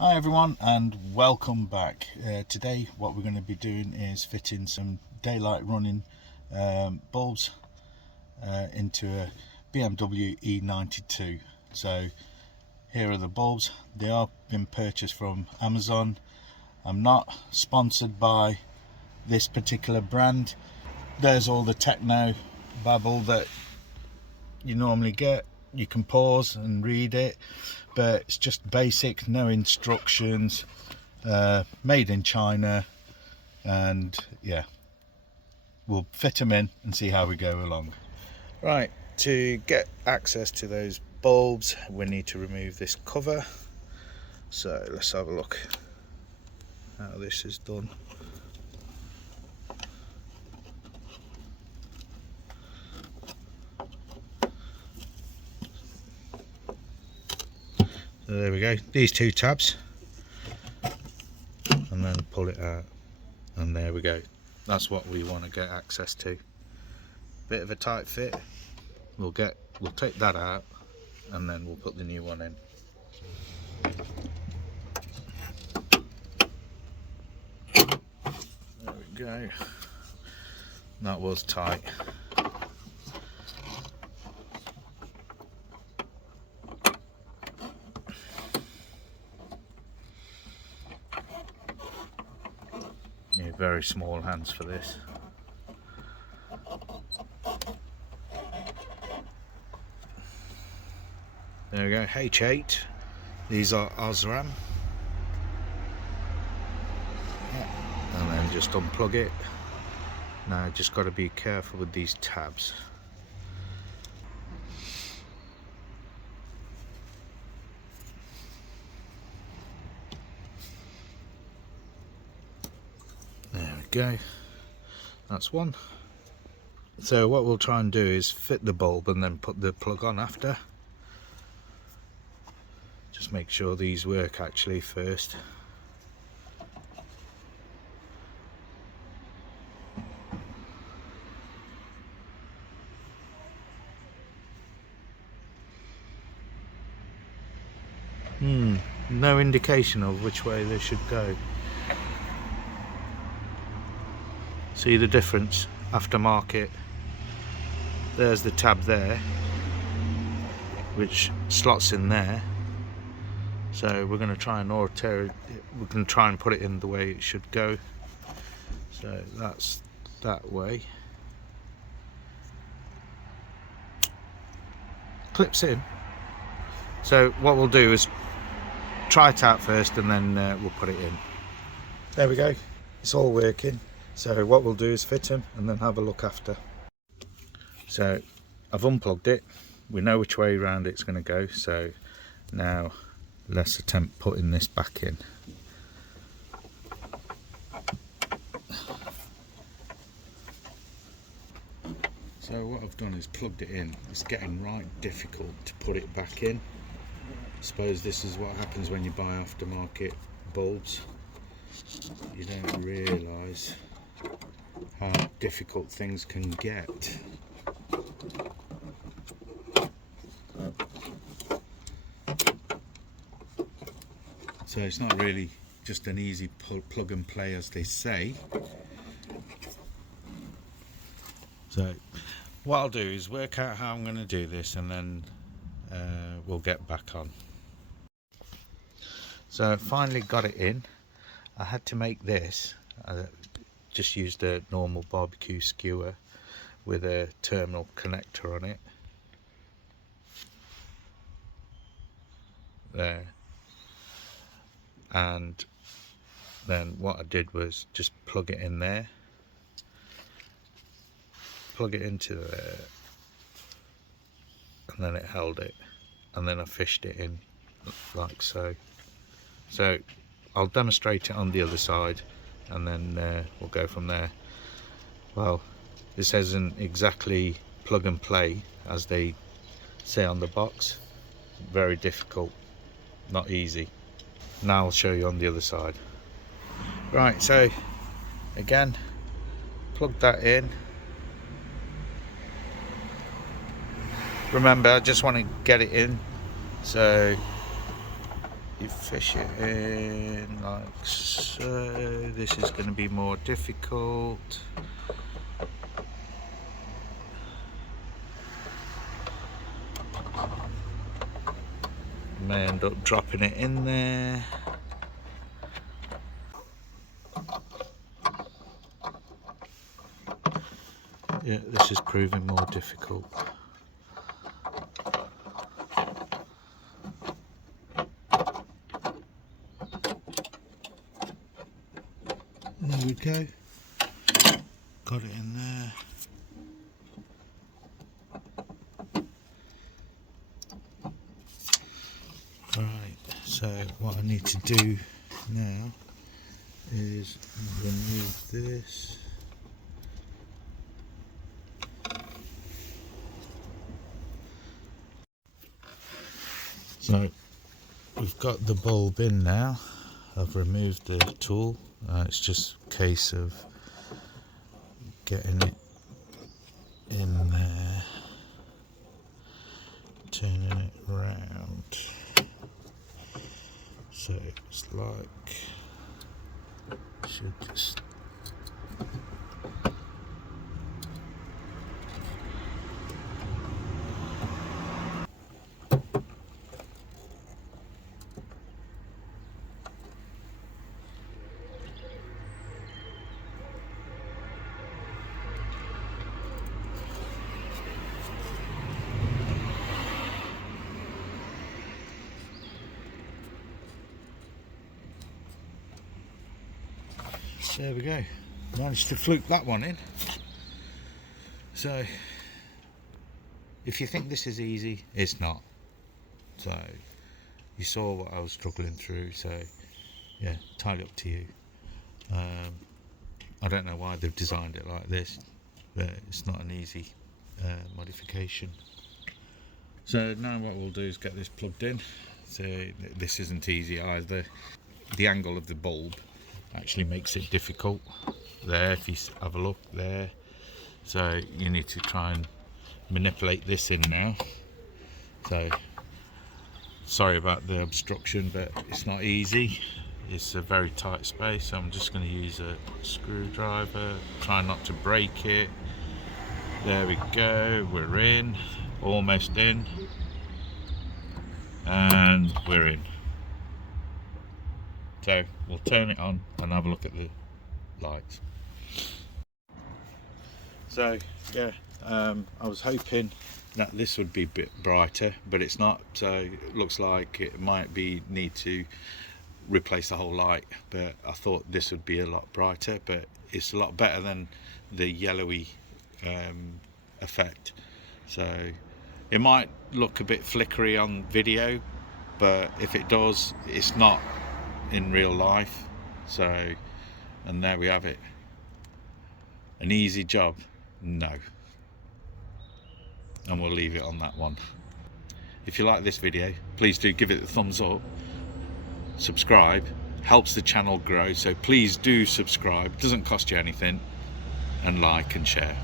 Hi everyone and welcome back. Today what we're going to be doing is fitting some daylight running bulbs into a Bmw E92. So here are the bulbs. They are being purchased from Amazon. I'm not sponsored by this particular brand. There's all the techno babble that you normally get. You can pause and read it, but it's just basic, no instructions, made in China, and yeah, we'll fit them in and see how we go along. Right, to get access to those bulbs we need to remove this cover, so let's have a look how this is done. So there we go, these two tabs, and then pull it out, and there we go. That's what we want to get access to. Bit of a tight fit. We'll take that out, and then we'll put the new one in. There we go. That was tight. Yeah, very small hands for this. There we go, H8. These are Osram. Yeah. And then just unplug it. Now just got to be careful with these tabs. There we go. That's one. So what we'll try and do is fit the bulb and then put the plug on after. Just make sure these work actually first. No indication of which way they should go. See the difference? Aftermarket. There's the tab there, which slots in there. So we're going to try and we're going to try and put it in the way it should go. So that's that way. Clips in. So what we'll do is try it out first, and then we'll put it in. There we go. It's all working. So what we'll do is fit them and then have a look after. So I've unplugged it. We know which way around it's going to go. So now let's attempt putting this back in. So what I've done is plugged it in. It's getting right difficult to put it back in. I suppose this is what happens when you buy aftermarket bulbs. You don't realise how difficult things can get. So it's not really just an easy plug and play, as they say. So what I'll do is work out how I'm going to do this, and then we'll get back on. So I finally got it in. I had to make this. I just used a normal barbecue skewer with a terminal connector on it. There. And then what I did was just plug it in there. Plug it into there. And then it held it. And then I fished it in like so. So I'll demonstrate it on the other side, and then we'll go from there. Well, this isn't exactly plug and play as they say on the box. Very difficult, not easy. Now I'll show you on the other side. Right, so again, plug that in. Remember, I just want to get it in, so you fish it in like so. This is going to be more difficult. May end up dropping it in there. Yeah, this is proving more difficult. There we go. Got it in there. Right, so what I need to do now is remove this. So we've got the bulb in now. I've removed the tool. It's just a case of getting it in there, turning it round. So it's like, should just there we go. Managed to fluke that one in. So if you think this is easy, it's not. So you saw what I was struggling through, so yeah, entirely up to you. I don't know why they've designed it like this, but it's not an easy modification. So now what we'll do is get this plugged in. So this isn't easy either. The angle of the bulb actually makes it difficult there, if you have a look there. So you need to try and manipulate this in now. So sorry about the obstruction, but it's not easy. It's a very tight space, so I'm just going to use a screwdriver, try not to break it. There we go, we're in, almost in, and we're in. So we'll turn it on and have a look at the lights. So yeah, I was hoping that this would be a bit brighter, but it's not. So it looks like it might need to replace the whole light, but I thought this would be a lot brighter, but it's a lot better than the yellowy effect. So it might look a bit flickery on video, but if it does, it's not in real life. So, and there we have it. An easy job? No. And we'll leave it on that one. If you like this video, please do give it a thumbs up. Subscribe, helps the channel grow, so please do subscribe. It doesn't cost you anything. And like and share.